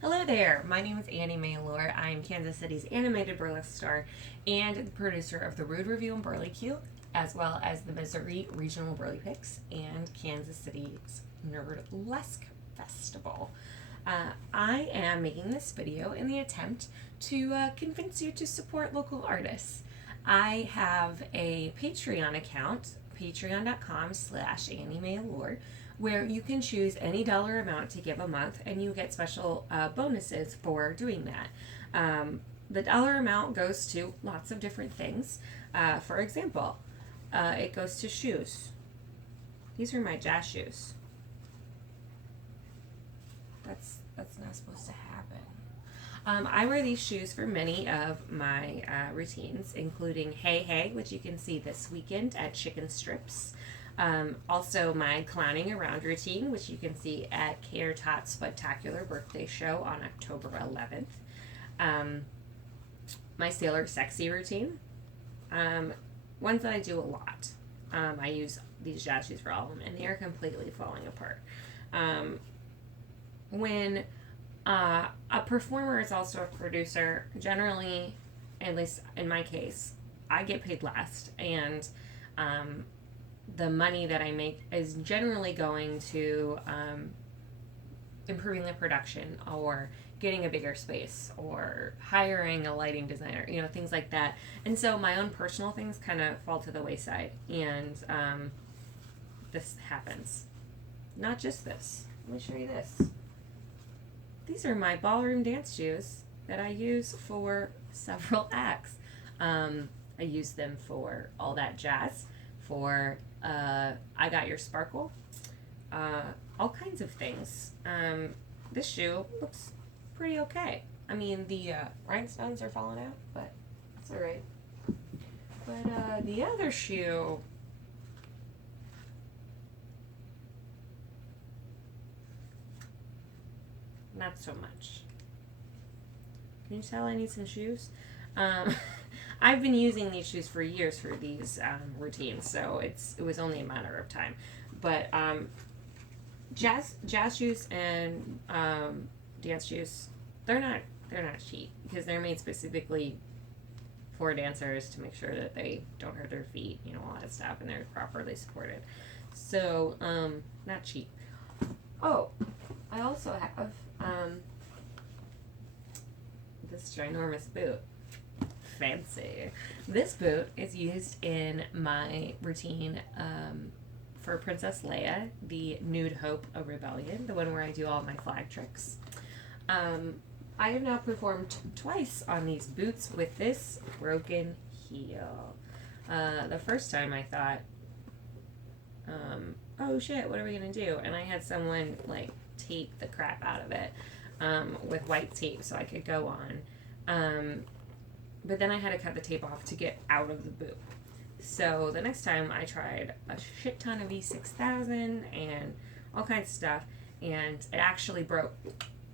Hello there, my name is Annie-Mae. I am Kansas City's animated burlesque star and the producer of the Rude Review and Burley Q, as well as the Missouri Regional Burley Picks and Kansas City's Nerdlesque Festival. I am making this video in the attempt to convince you to support local artists. I have a Patreon account, patreon.com/AnnieMaeAllure, where you can choose any dollar amount to give a month and you get special bonuses for doing that. The dollar amount goes to lots of different things. For example, it goes to shoes. These are my jazz shoes. That's not supposed to happen. I wear these shoes for many of my routines, including Hey Hey, which you can see this weekend at Chicken Strips. Also, my clowning around routine, which you can see at Cater Tot's Spectacular Birthday Show on October 11th. My Sailor Sexy routine. Ones that I do a lot. I use these jazz shoes for all of them, and they are completely falling apart. When a performer is also a producer, generally, at least in my case, I get paid last, and the money that I make is generally going to improving the production or getting a bigger space or hiring a lighting designer, things like that. And so my own personal things kind of fall to the wayside, and this happens. Not just this. Let me show you this. These are my ballroom dance shoes that I use for several acts. I use them for All That Jazz, for I Got Your Sparkle, all kinds of things. This shoe looks pretty okay. I mean, the rhinestones are falling out, but that's alright. But the other shoe, not so much. Can you tell I need some shoes? I've been using these shoes for years for these routines, so it was only a matter of time. But jazz shoes and dance shoes, they're not cheap because they're made specifically for dancers to make sure that they don't hurt their feet, all that stuff, and they're properly supported. So not cheap. Oh, I also have this ginormous boot. Fancy. This boot is used in my routine for Princess Leia, the Nude Hope of Rebellion, the one where I do all my flag tricks. I have now performed twice on these boots with this broken heel. The first time I thought, oh shit, what are we gonna do? And I had someone tape the crap out of it with white tape so I could go on. But then I had to cut the tape off to get out of the boot. So the next time I tried a shit ton of E6000 and all kinds of stuff, and it actually broke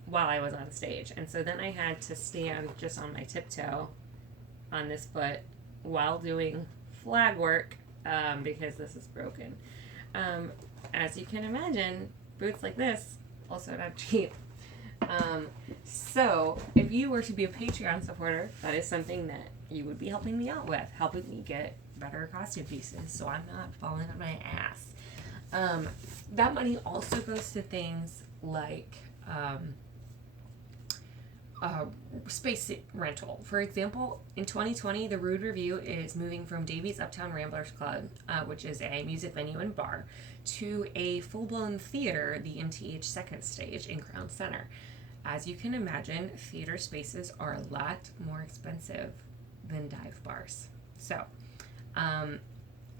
while I was on stage. And so then I had to stand just on my tiptoe on this foot while doing flag work because this is broken. As you can imagine, boots like this, also not cheap. So if you were to be a Patreon supporter, that is something that you would be helping me out with, helping me get better costume pieces so I'm not falling on my ass. That money also goes to things like space rental. For example, in 2020, the Rude Review is moving from Davies Uptown Ramblers Club, which is a music venue and bar, to a full-blown theater, the MTH Second Stage in Crown Center. As you can imagine, theater spaces are a lot more expensive than dive bars. So,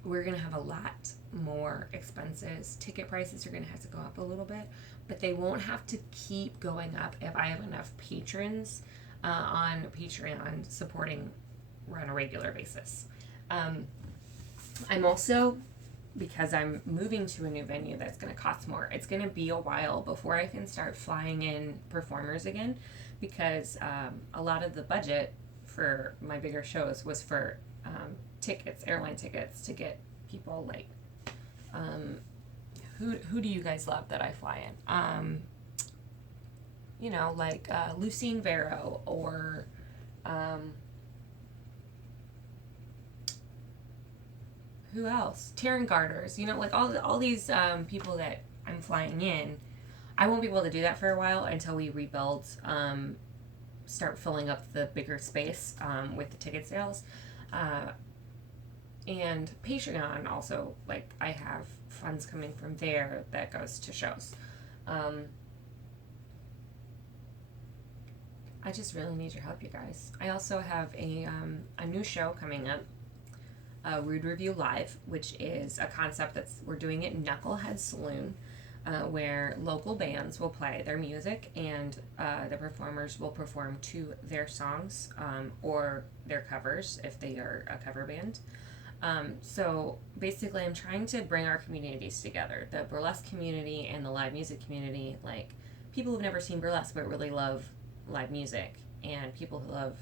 we're going to have a lot more expenses. Ticket prices are going to have to go up a little bit, but they won't have to keep going up if I have enough patrons on Patreon supporting on a regular basis. I'm also, because I'm moving to a new venue that's going to cost more, it's going to be a while before I can start flying in performers again, because a lot of the budget for my bigger shows was for tickets, airline tickets, to get people who do you guys love that I fly in? like Lucine Vero or who else? Taryn Garders. Like all these people that I'm flying in. I won't be able to do that for a while until we rebuild, start filling up the bigger space with the ticket sales. And Patreon also, like, I have funds coming from there that goes to shows. I just really need your help, you guys. I also have a new show coming up, Rude Review Live, which is a concept we're doing at Knucklehead Saloon, where local bands will play their music and the performers will perform to their songs or their covers if they are a cover band. So basically, I'm trying to bring our communities together, the burlesque community and the live music community, like people who've never seen burlesque but really love live music, and people who love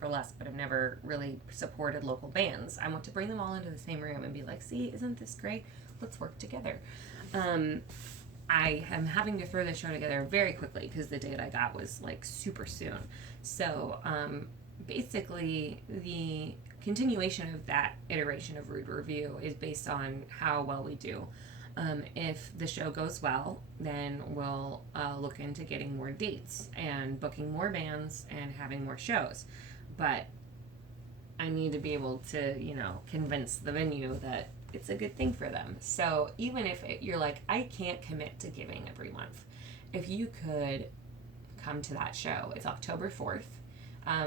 burlesque but have never really supported local bands. I want to bring them all into the same room and be like, see, isn't this great? Let's work together. I am having to throw this show together very quickly because the date I got was like super soon. So basically, the continuation of that iteration of Rude Review is based on how well we do. If the show goes well, then we'll look into getting more dates and booking more bands and having more shows. But I need to be able to, convince the venue that it's a good thing for them. So even if you're like, I can't commit to giving every month, if you could come to that show, it's October 4th.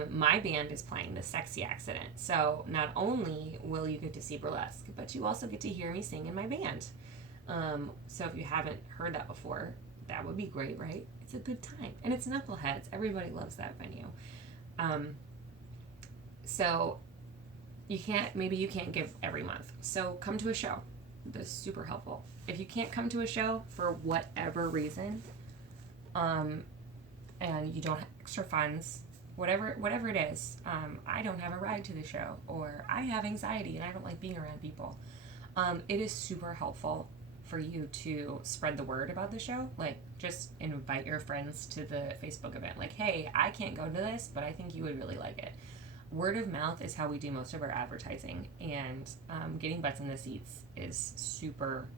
My band is playing The Sexy Accident. So not only will you get to see burlesque, but you also get to hear me sing in my band. So if you haven't heard that before, that would be great, right? It's a good time. And it's Knuckleheads. Everybody loves that venue. So maybe you can't give every month. So come to a show. That's super helpful. If you can't come to a show for whatever reason, and you don't have extra funds, whatever it is, I don't have a ride to the show, or I have anxiety and I don't like being around people. It is super helpful for you to spread the word about the show. Like, just invite your friends to the Facebook event. Like, hey, I can't go to this, but I think you would really like it. Word of mouth is how we do most of our advertising, and getting butts in the seats is super,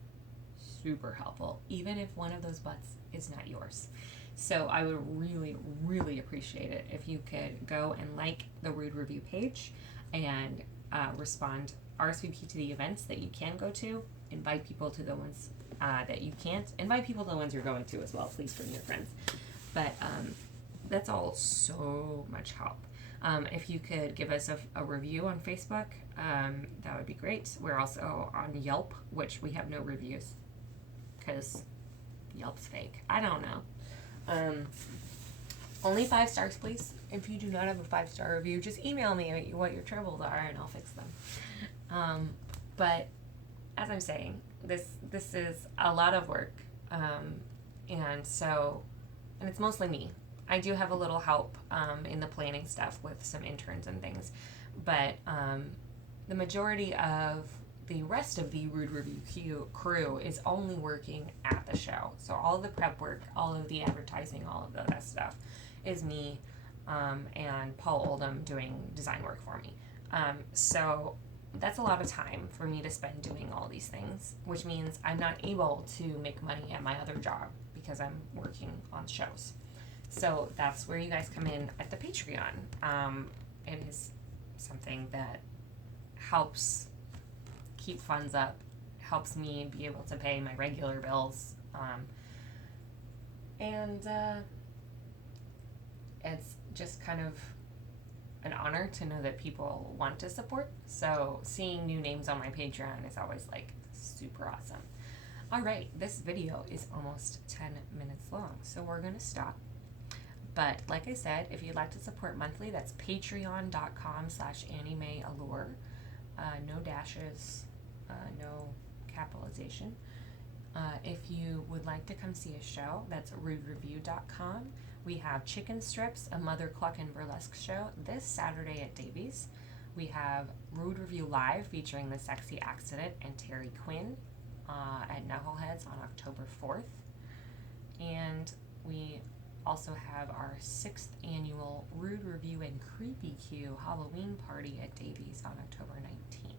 super helpful, even if one of those butts is not yours. So I would really, really appreciate it if you could go and like the Rude Review page and RSVP to the events that you can go to, invite people to the ones that you can't, invite people to the ones you're going to as well. Please bring your friends. But that's all so much help. If you could give us a review on Facebook, that would be great. We're also on Yelp, which we have no reviews because Yelp's fake. I don't know. Only 5 stars, please. If you do not have a 5-star review, just email me what your troubles are and I'll fix them. But as I'm saying, this is a lot of work, and it's mostly me. I do have a little help in the planning stuff with some interns and things, but the majority of the rest of the Rude Review crew is only working at the show. So all of the prep work, all of the advertising, all of that stuff is me and Paul Oldham doing design work for me. So that's a lot of time for me to spend doing all these things, which means I'm not able to make money at my other job because I'm working on shows. So that's where you guys come in at the Patreon. It is something that helps keep funds up, helps me be able to pay my regular bills, and it's just kind of an honor to know that people want to support. So seeing new names on my Patreon is always like super awesome. All right, this video is almost 10 minutes long, so we're gonna stop. But like I said, if you'd like to support monthly, that's patreon.com/Annie-Mae Allure. No dashes, no capitalization. If you would like to come see a show, that's rudereview.com. We have Chicken Strips, a Mother Cluckin' burlesque show, this Saturday at Davies. We have Rude Review Live featuring The Sexy Accident and Terry Quinn at Knuckleheads on October 4th. And We also have our 6th annual Rude Review and Creepy Q Halloween party at Davies on October 19th.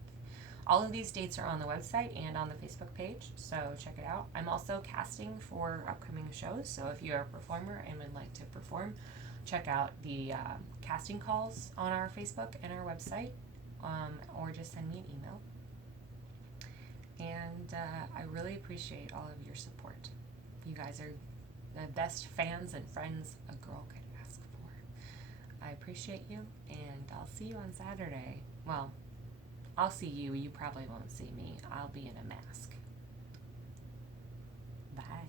All of these dates are on the website and on the Facebook page, so check it out. I'm also casting for upcoming shows, so if you're a performer and would like to perform, check out the casting calls on our Facebook and our website, or just send me an email. And I really appreciate all of your support. You guys are the best fans and friends a girl could ask for. I appreciate you, and I'll see you on Saturday. Well, I'll see you. You probably won't see me. I'll be in a mask. Bye.